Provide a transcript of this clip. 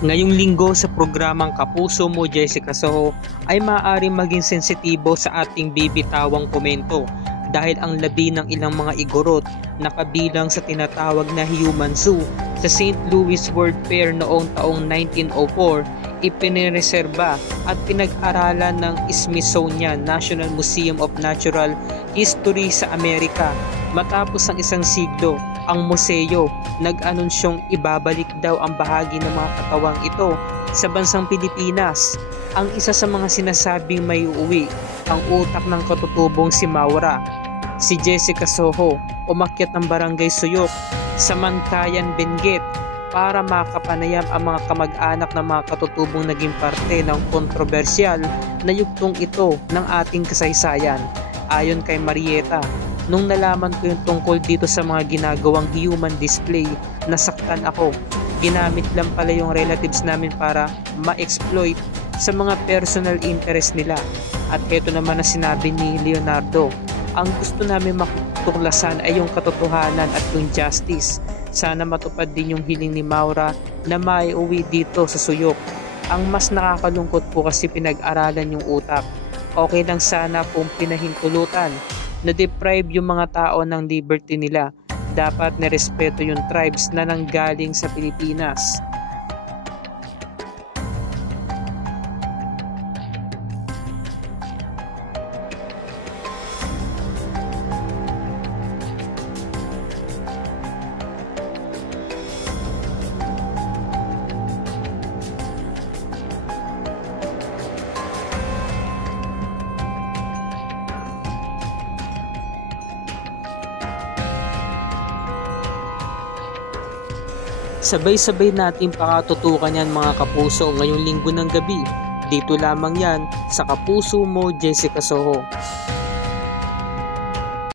Ngayong linggo sa programang Kapuso Mo Jessica Soho ay maaaring maging sensitibo sa ating bibitawang komento dahil ang labi ng ilang mga igorot na kabilang sa tinatawag na Human Zoo sa St. Louis World Fair noong taong 1904 ipinireserba at pinag-aralan ng Smithsonian National Museum of Natural History sa Amerika. Matapos ang isang siglo, ang museo nag-anunsyong ibabalik daw ang bahagi ng mga katawang ito sa bansang Pilipinas. Ang isa sa mga sinasabing may uuwi, ang utak ng katutubong si Maura. Si Jessica Soho umakyat ng Barangay Suyok sa Mankayan, Benguet para makapanayam ang mga kamag-anak ng mga katutubong naging parte ng kontrobersyal na yugtong ito ng ating kasaysayan. Ayon kay Marieta, nung nalaman ko yung tungkol dito sa mga ginagawang human display, nasaktan ako. Ginamit lang pala yung relatives namin para ma-exploit sa mga personal interest nila. At ito naman na sinabi ni Leonardo, ang gusto namin matuklasan ay yung katotohanan at yung justice. Sana matupad din yung hiling ni Maura na maiuwi dito sa Suyok. Ang mas nakakalungkot po kasi pinag-aralan yung utak. Okay lang sana kung pinahintulutan na-deprive yung mga tao ng liberty nila. Dapat nirespeto yung tribes na nanggaling sa Pilipinas. Sabay-sabay natin pakatutukan yan mga kapuso ngayong linggo ng gabi. Dito lamang yan sa Kapuso Mo Jessica Soho.